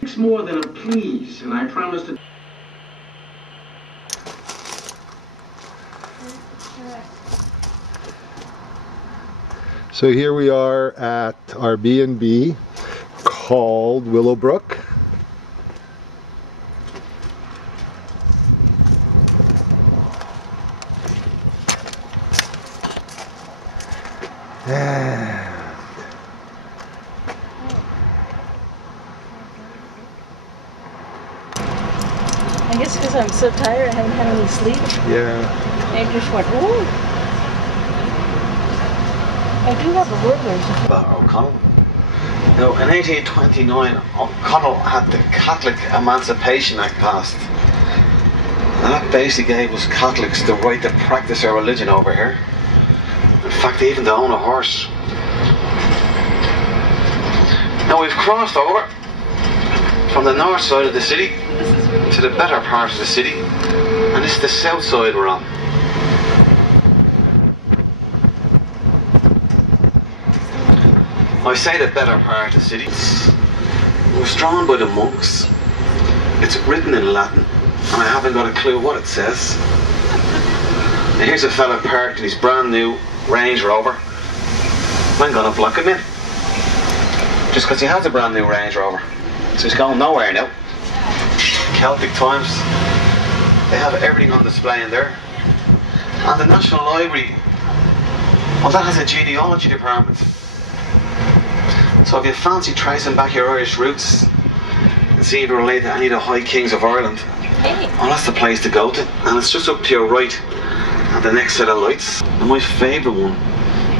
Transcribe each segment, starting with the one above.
It's more than a please, and I promise to. So here we are at our B&B called Willowbrook. I guess because I'm so tired, I haven't had any sleep. Yeah. I just went, ooh. I do have a word version. About O'Connell. Now, in 1829, O'Connell had the Catholic Emancipation Act passed. And that basically gave us Catholics the right to practice our religion over here. In fact, even to own a horse. Now, we've crossed over from the north side of the city to the better part of the city, and this is the south side we're on. I say the better part of the city. It was drawn by the monks. It's written in Latin, and I haven't got a clue what it says. Now here's a fella parked in his brand new Range Rover. I'm gonna block him in. Just because he has a brand new Range Rover. So he's going nowhere now. Celtic times. They have everything on display in there. And the National Library, well, that has a genealogy department. So if you fancy tracing back your Irish roots and see if you relate to any of the High Kings of Ireland, well, that's the place to go to. And it's just up to your right at the next set of lights. And my favourite one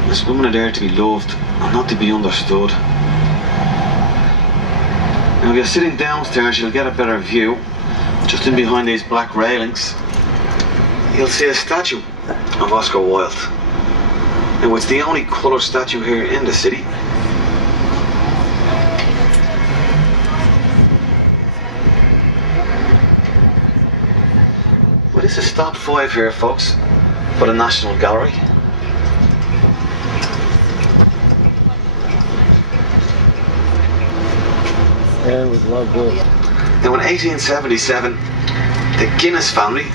is women are there to be loved and not to be understood. Now if you're sitting downstairs, you'll get a better view. Just in behind these black railings, you'll see a statue of Oscar Wilde. Now it's the only coloured statue here in the city. Well, this is stop 5 here, folks, for the National Gallery. Yeah, we love this. Now in 1877, the Guinness family,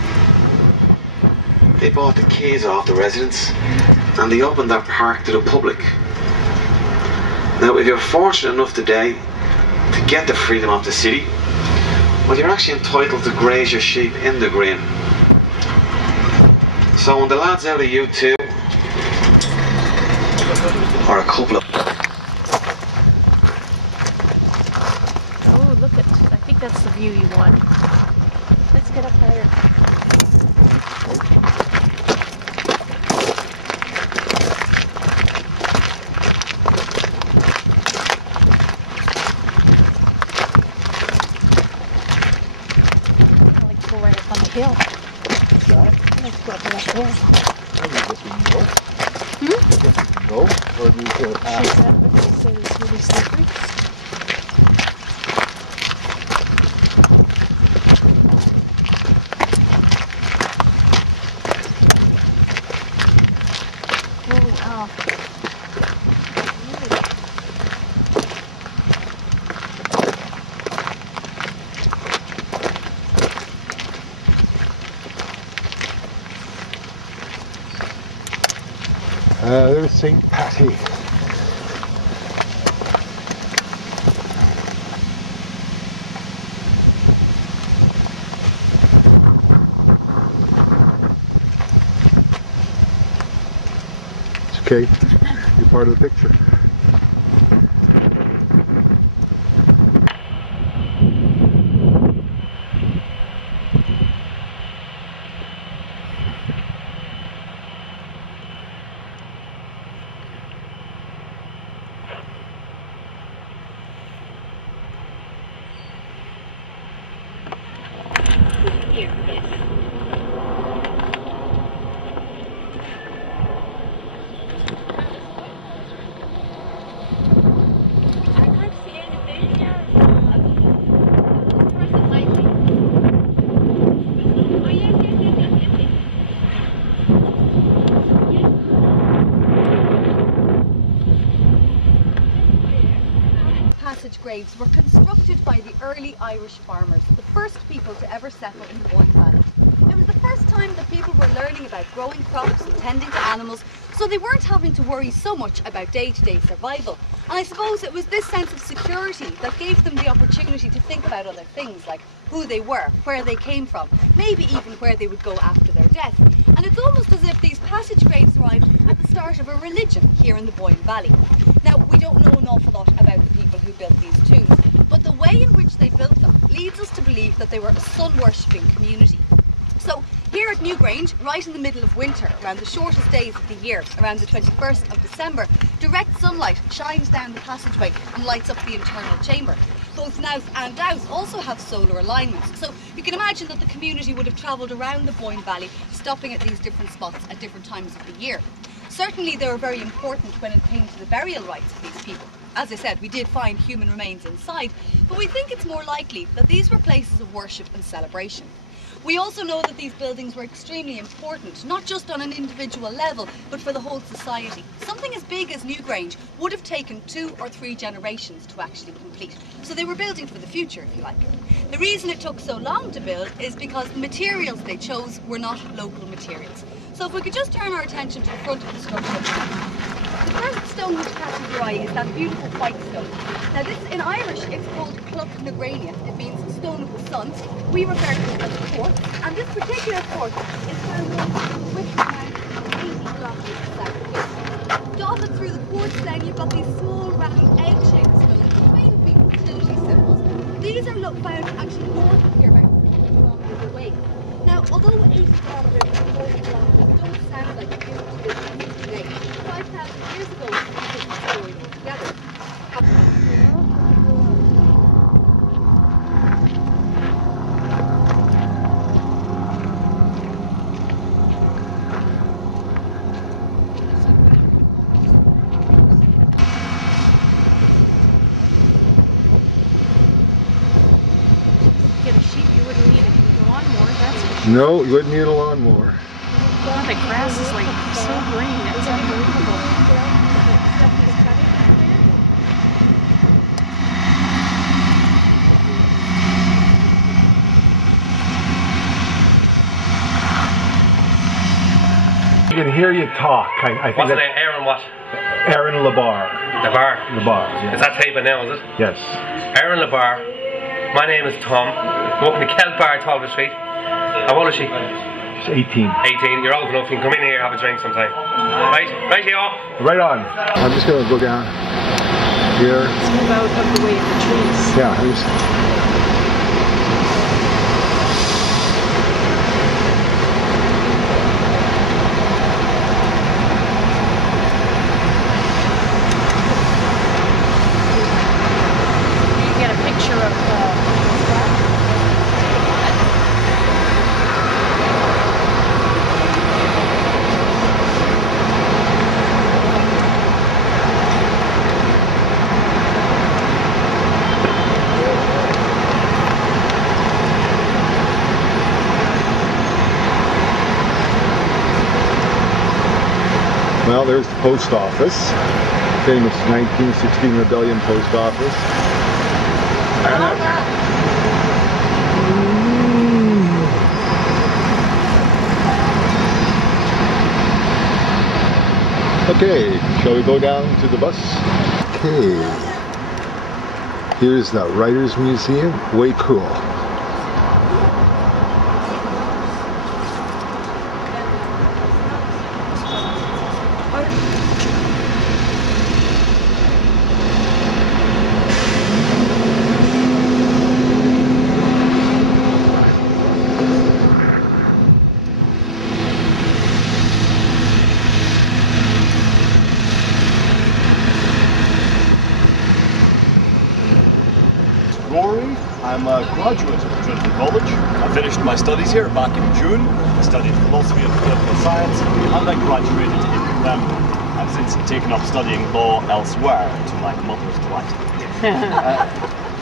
they bought the keys off the residents and they opened their park to the public. Now if you're fortunate enough today to get the freedom of the city, well, you're actually entitled to graze your sheep in the green. So when the lads out of U2, or a couple of... Oh, look at, I think that's the view you want. Let's get up higher. I like to go right up on the hill. I like to go up on that hill. I guess we can go. Hmm? I guess we can go. Or do you feel She said, but they said it's really slippery. Oh, wow. there's St. Patty. It's okay. You're part of the picture. passage graves were constructed by the early Irish farmers, the first people to ever settle in the Boyne Valley. It was the first time that people were learning about growing crops and tending to animals, so they weren't having to worry so much about day-to-day survival. And I suppose it was this sense of security that gave them the opportunity to think about other things, like who they were, where they came from, maybe even where they would go after their death. And it's almost as if these passage graves arrived at the start of a religion here in the Boyne Valley. Now, we don't know an awful lot about the people who built these tombs, but the way in which they built them leads us to believe that they were a sun-worshipping community. So here at Newgrange, right in the middle of winter, around the shortest days of the year, around the 21st of December, direct sunlight shines down the passageway and lights up the internal chamber. Both North and South also have solar alignments, so you can imagine that the community would have travelled around the Boyne Valley, stopping at these different spots at different times of the year. Certainly they were very important when it came to the burial rites of these people. As I said, we did find human remains inside, but we think it's more likely that these were places of worship and celebration. We also know that these buildings were extremely important, not just on an individual level, but for the whole society. Something as big as Newgrange would have taken 2 or 3 generations to actually complete. So they were building for the future, if you like. The reason it took so long to build is because the materials they chose were not local materials. So if we could just turn our attention to the front of the structure. The first stone which catches your eye is that beautiful white stone. Now this, in Irish, it's called Cluch na Graine. It means stone of the sun. We refer to it as quartz, and this particular quartz is found on the width of 80 kilometres south. Dotted through the quartz then you've got these small round egg-shaped stones which may have been fertility symbols. These are found actually north of here, about 40 kilometres away. Now, although 80 kilometres and 40 kilometres don't sound like a huge distance today, 5,000 years ago, it's a different story altogether. Get a sheep, you wouldn't need a lawnmower, that's for sure. No, you wouldn't need a lawnmower. Oh, the grass is like so green, it's unbelievable. I can hear you talk. I think What's the that's name? Aaron what? Aaron Labar. Labar. Labar, yeah. Is that taping now, is it? Yes. Aaron Labar. My name is Tom. I'm walking to Kelt Bar, Talbot Street. How old is she? She's 18. 18. You're old enough. You can come in here and have a drink sometime. Right, y'all. Right on. I'm just going to go down here. Let's move out of the way of the trees. Yeah, here's... Get a picture of Well, there's the post office. Famous 1916 Rebellion post office. Okay, shall we go down to the bus? Okay, here's the Writers Museum. Way cool. I'm a graduate of Trinity College. I finished my studies here back in June. I studied philosophy and political science, and I graduated in November. I've since taken up studying law elsewhere, to my mother's delight.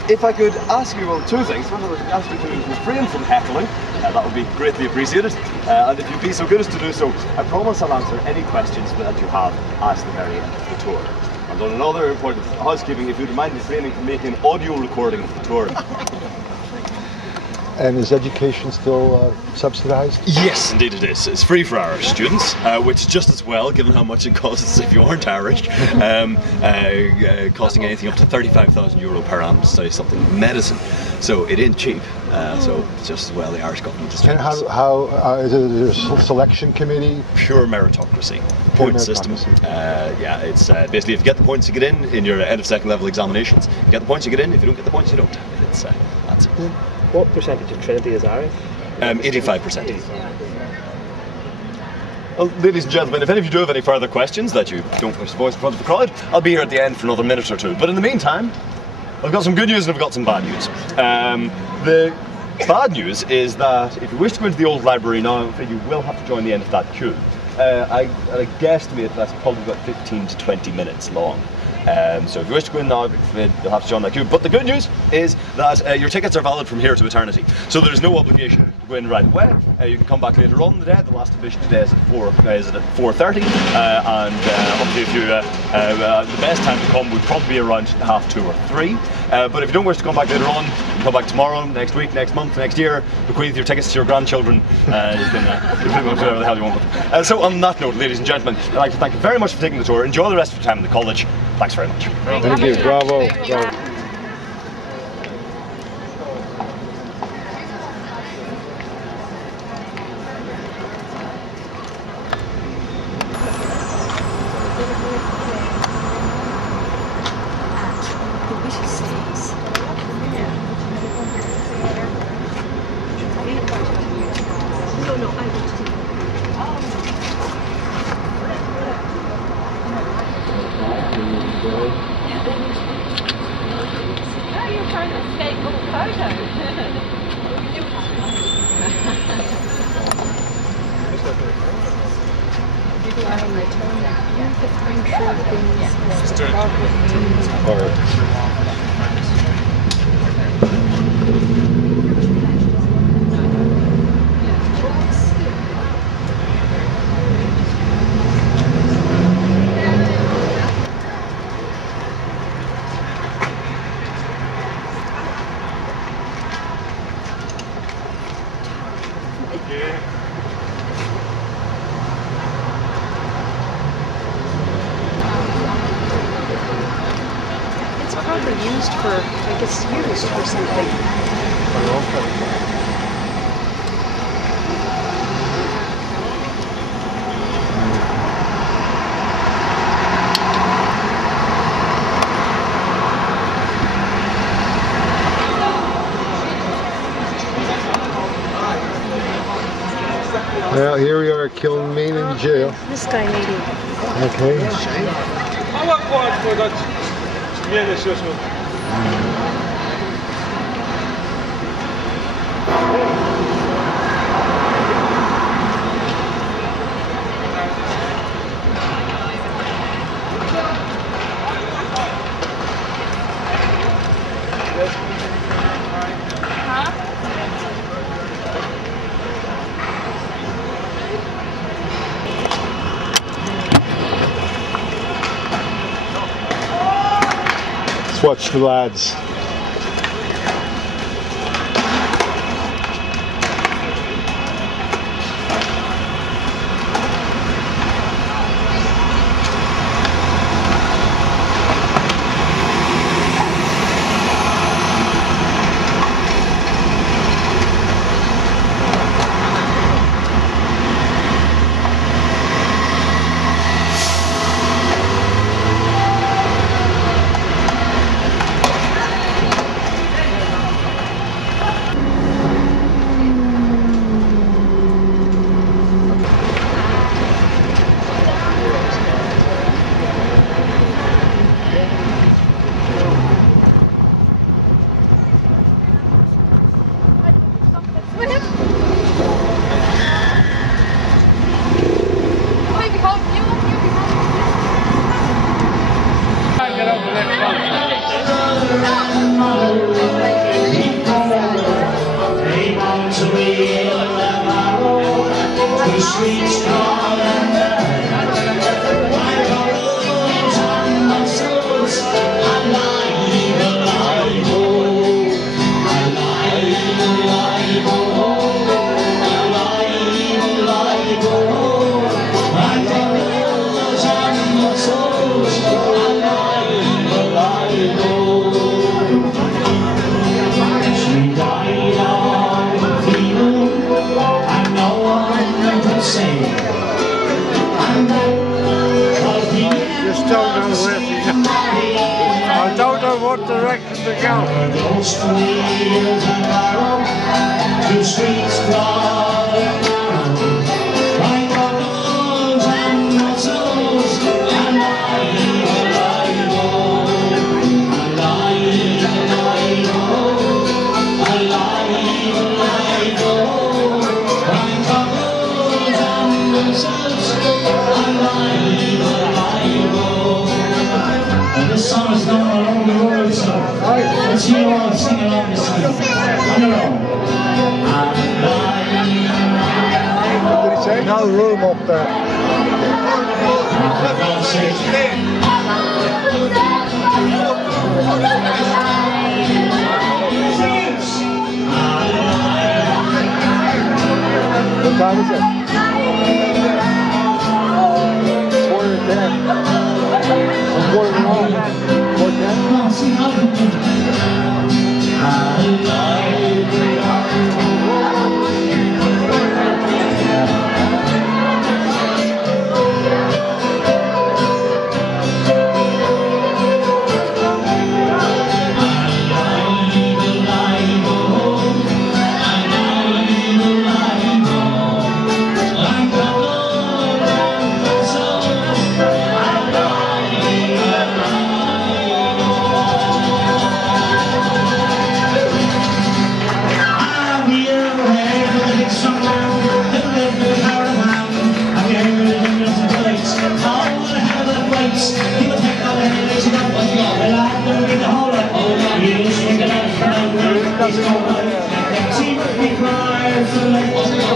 If I could ask you, well, 2 things. One, I would ask you to refrain from heckling. That would be greatly appreciated. And if you'd be so good as to do so, I promise I'll answer any questions that you have at the very end of the tour. And on another important housekeeping, if you'd mind refraining from making an audio recording of the tour. And is education still subsidized? Yes, indeed it is. It's free for Irish students, which is just as well, given how much it costs if you aren't Irish, costing anything up to €35,000 per annum to study something in medicine. So it ain't cheap. So it's just as well the Irish government is. And how is it a selection committee? Pure meritocracy. Point system. Yeah, it's basically if you get the points you get in your end of second level examinations, you get the points you get in. If you don't get the points, you don't. It's that's it. What percentage of Trinity is Irish? 85%. Well, ladies and gentlemen, if any of you do have any further questions that you don't wish to voice in front of the crowd, I'll be here at the end for another minute or two. But in the meantime, I've got some good news and I've got some bad news. The bad news is that if you wish to go into the old library now, I'm afraid you will have to join the end of that queue. I guesstimate that's probably about 15 to 20 minutes long. So if you wish to go in now, you'll have to join that queue. But the good news is that your tickets are valid from here to eternity. So there's no obligation to go in right away. You can come back later on in the day. The last admission today is at 4:30. And obviously, if you the best time to come would probably be around 2:30 or 3. But if you don't wish to come back later on, you can come back tomorrow, next week, next month, next year. Bequeath your tickets to your grandchildren. You can do whatever the hell you want with them. So on that note, ladies and gentlemen, I'd like to thank you very much for taking the tour. Enjoy the rest of your time in the college. Thanks very much. Thank you. Bravo. Bravo. It's probably used for, like it's used for something. Well, here we are, Kilmaine in jail. This guy maybe. Okay. Let's watch the lads. what direction to go. Those fields and narrow, two streets broad and narrow, like bubbles and mussels, and alive-oh, like bubbles and mussels, and this song is known all over the world, so let's hear you all sing along this song. On your own. No room up there. For God's sake. What time is it? 4:10. 4:10. 4:10. Come on, sing out.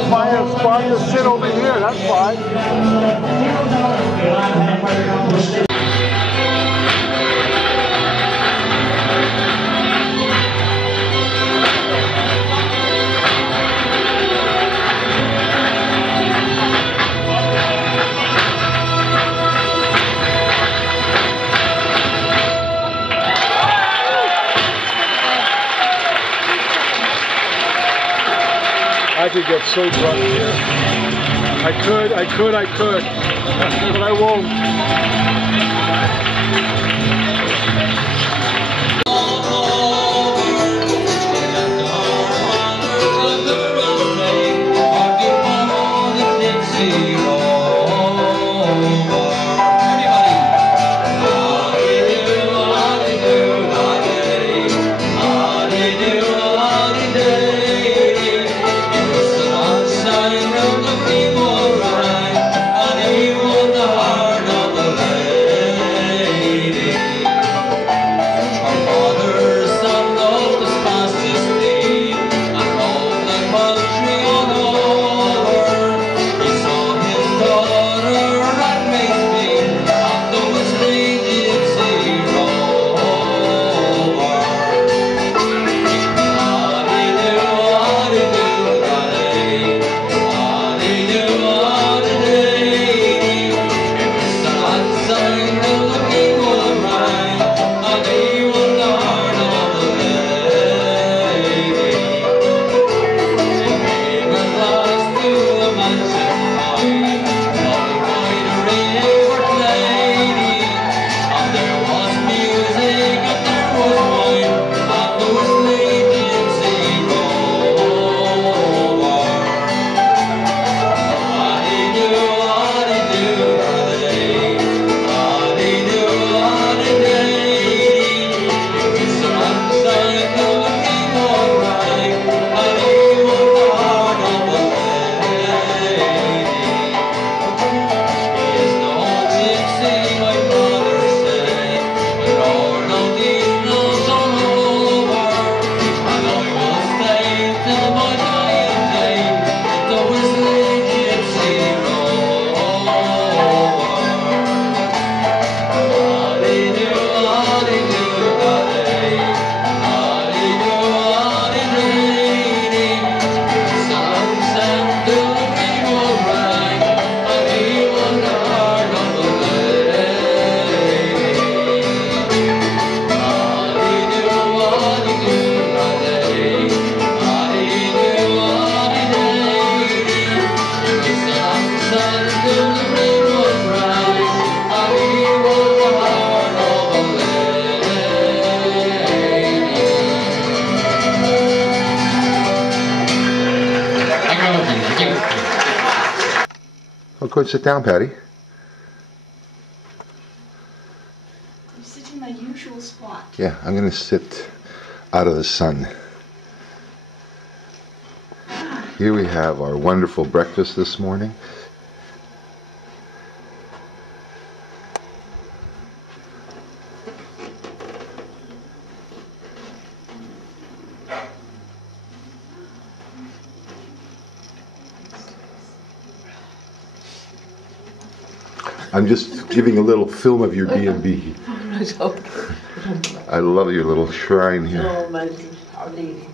Find a spot to sit over here, that's fine. I could get so drunk here. I could, but I won't. Go and sit down, Patty. You sit in my usual spot. Yeah, I'm going to sit out of the sun. Here we have our wonderful breakfast this morning. I'm just giving a little film of your B&B. I love your little shrine here. Oh, my Our Lady.